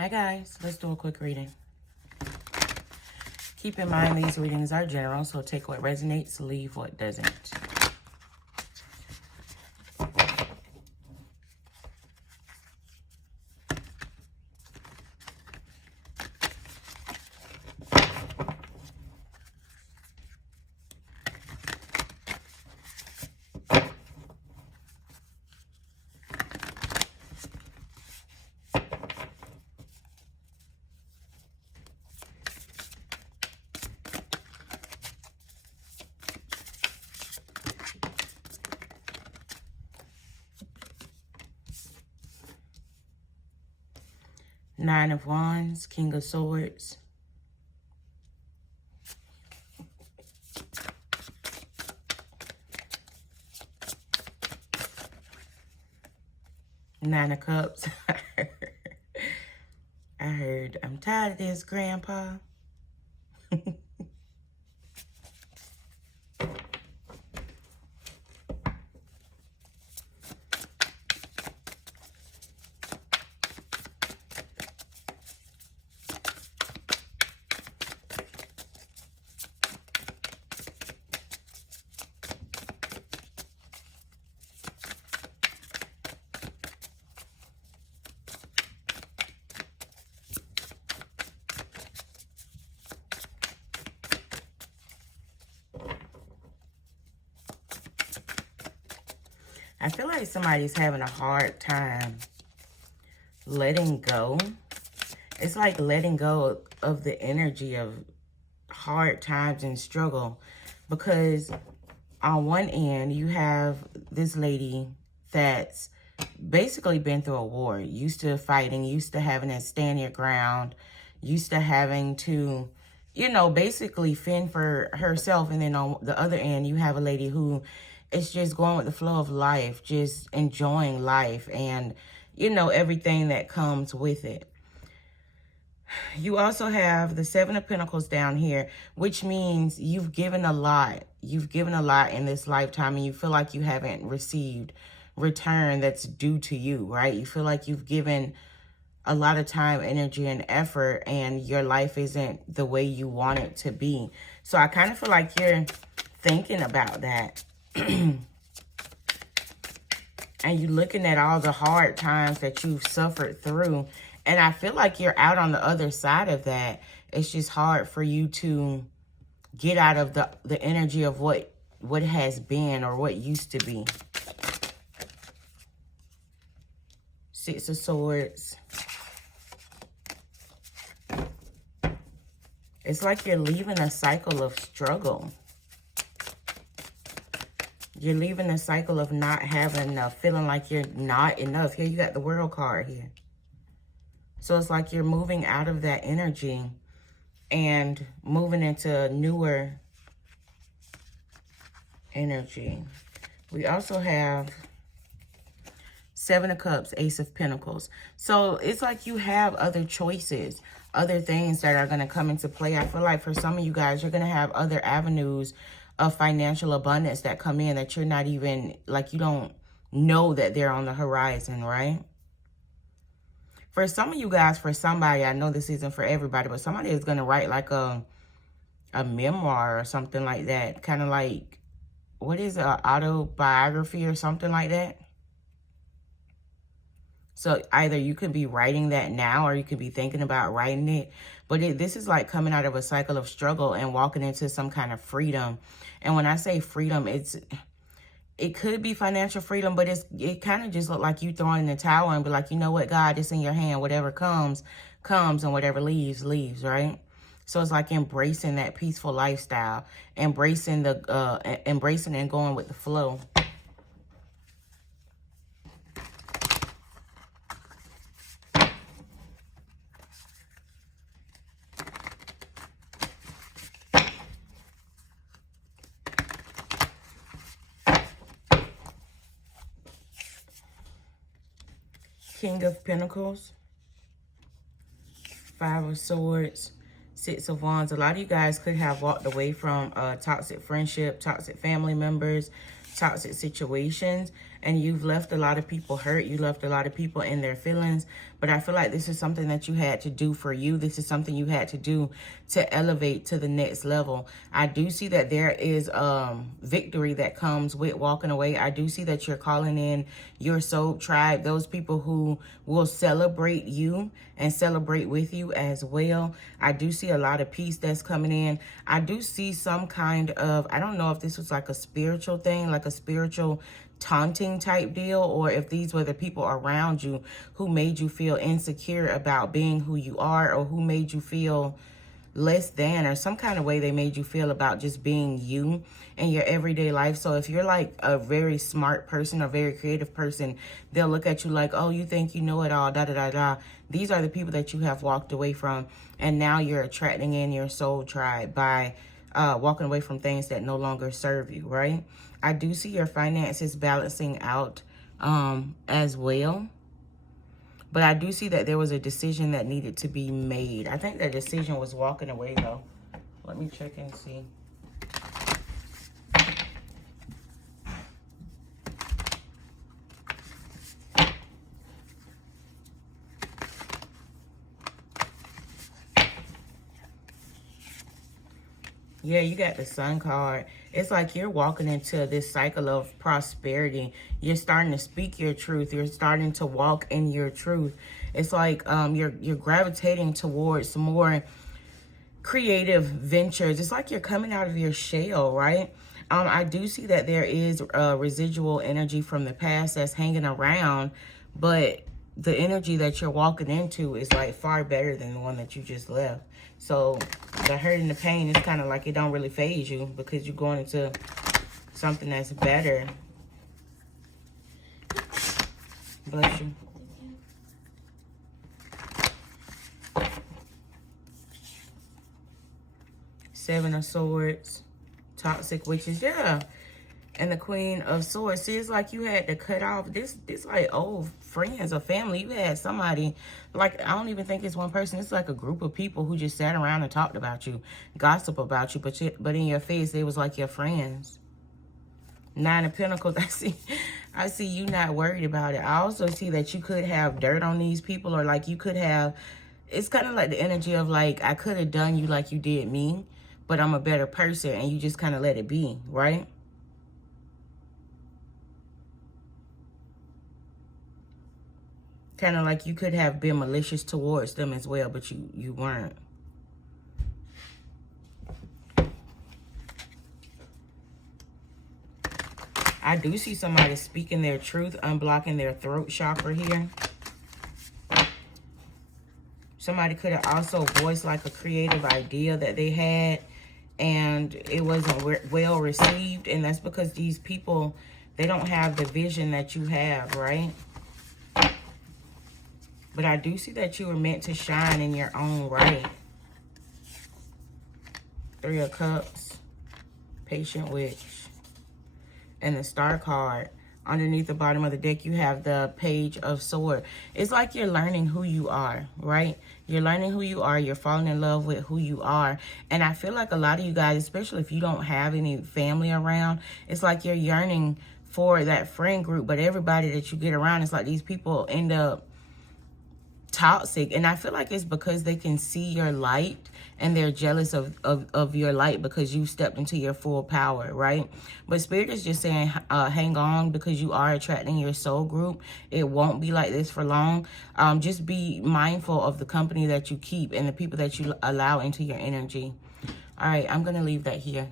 Hi guys, let's do a quick reading. Keep in mind these readings are general, so take what resonates, leave what doesn't. Nine of Wands, King of Swords. Nine of Cups. I heard, I'm tired of this, Grandpa. I feel like somebody's having a hard time letting go. It's like letting go of the energy of hard times and struggle, because on one end you have this lady that's basically been through a war, used to fighting, used to having to stand your ground, used to having to, you know, basically fend for herself. And then on the other end, you have a lady who is just going with the flow of life, just enjoying life and, you know, everything that comes with it. You also have the Seven of Pentacles down here, which means you've given a lot. You've given a lot in this lifetime, and you feel like you haven't received return that's due to you, right? You feel like you've given a lot of time, energy, and effort, and your life isn't the way you want it to be. So I kind of feel like you're thinking about that. And you're looking at all the hard times that you've suffered through. And I feel like you're out on the other side of that. It's just hard for you to get out of the energy of what has been or what used to be. Six of Swords. It's like you're leaving a cycle of struggle. You're leaving a cycle of not having enough, feeling like you're not enough. Here you got the World card here. So it's like you're moving out of that energy and moving into newer energy. We also have Seven of Cups, Ace of Pentacles. So it's like you have other choices, other things that are going to come into play. I feel like for some of you guys, you're going to have other avenues of financial abundance that come in that you're not even, like, you don't know that they're on the horizon, right? For some of you guys, for somebody, I know this isn't for everybody, but somebody is going to write like a memoir or something like that. Kind of like, what is it, an autobiography or something like that? So either you could be writing that now, or you could be thinking about writing it. But this is like coming out of a cycle of struggle and walking into some kind of freedom. And when I say freedom, it could be financial freedom, but it kind of just look like you throwing in the towel and be like, you know what, God, it's in your hand. Whatever comes, comes, and whatever leaves, leaves, right? So it's like embracing that peaceful lifestyle, embracing embracing and going with the flow. King of Pentacles, Five of Swords, Six of Wands. A lot of you guys could have walked away from toxic friendship, toxic family members, toxic situations. and you've left a lot of people hurt. You left a lot of people in their feelings. But I feel like this is something that you had to do for you. This is something you had to do to elevate to the next level. I do see that there is victory that comes with walking away. I do see that you're calling in your soul tribe, those people who will celebrate you and celebrate with you as well. I do see a lot of peace that's coming in. I do see some kind of, I don't know if this was like a spiritual thing, like a spiritual taunting type deal, or if these were the people around you who made you feel insecure about being who you are, or who made you feel less than, or some kind of way they made you feel about just being you in your everyday life. So if you're like a very smart person or very creative person, they'll look at you like, oh, you think you know it all, da da da da. These are the people that you have walked away from, and now you're attracting in your soul tribe by walking away from things that no longer serve you, right? I do see your finances balancing out as well. But I do see that there was a decision that needed to be made. I think that decision was walking away, though. Let me check and see. Yeah, you got the Sun card. It's like you're walking into this cycle of prosperity. You're starting to speak your truth. You're starting to walk in your truth. It's like you're gravitating towards more creative ventures. It's like you're coming out of your shell, right? I do see that there is residual energy from the past that's hanging around, but the energy that you're walking into is like far better than the one that you just left. So the hurt and the pain is kind of like it don't really faze you, because you're going into something that's better. Bless you. Seven of Swords, toxic witches, yeah. And the Queen of Swords. See, it's like you had to cut off this like old friends or family. You had somebody, like, I don't even think it's one person. It's like a group of people who just sat around and talked about you, gossip about you, but in your face, they was like your friends. Nine of Pentacles, I see you not worried about it. I also see that you could have dirt on these people, or like you could have, it's kind of like the energy of like, I could have done you like you did me, but I'm a better person, and you just kind of let it be, right? Kind of like you could have been malicious towards them as well, but you weren't. I do see somebody speaking their truth, unblocking their throat chakra here. Somebody could have also voiced like a creative idea that they had, and it wasn't well received. And that's because these people, they don't have the vision that you have, right? But I do see that you were meant to shine in your own right. Three of Cups, Patient Witch, and the Star card. Underneath the bottom of the deck, you have the Page of Swords. It's like you're learning who you are, right? You're learning who you are. You're falling in love with who you are. And I feel like a lot of you guys, especially if you don't have any family around, it's like you're yearning for that friend group. But everybody that you get around, it's like these people end up toxic. And I feel like it's because they can see your light, and they're jealous of your light because you stepped into your full power, right? But Spirit is just saying, hang on, because you are attracting your soul group. It won't be like this for long. Just be mindful of the company that you keep and the people that you allow into your energy. All right, I'm going to leave that here.